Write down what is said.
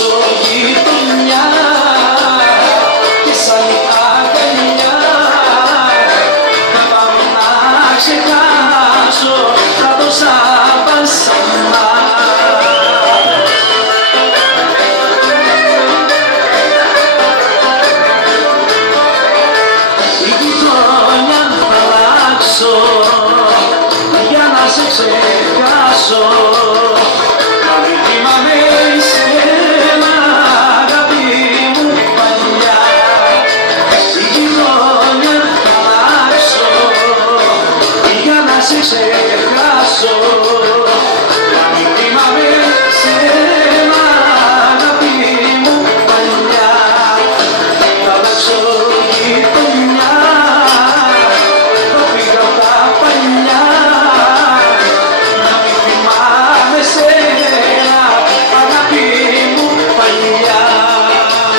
αλλάξω γειτονιά και σαν αγκαλιά δεν πάω να ξεχάσω τα τόσα βασανά. Η γειτονιά θα αλλάξω για να σε ξεχάσω.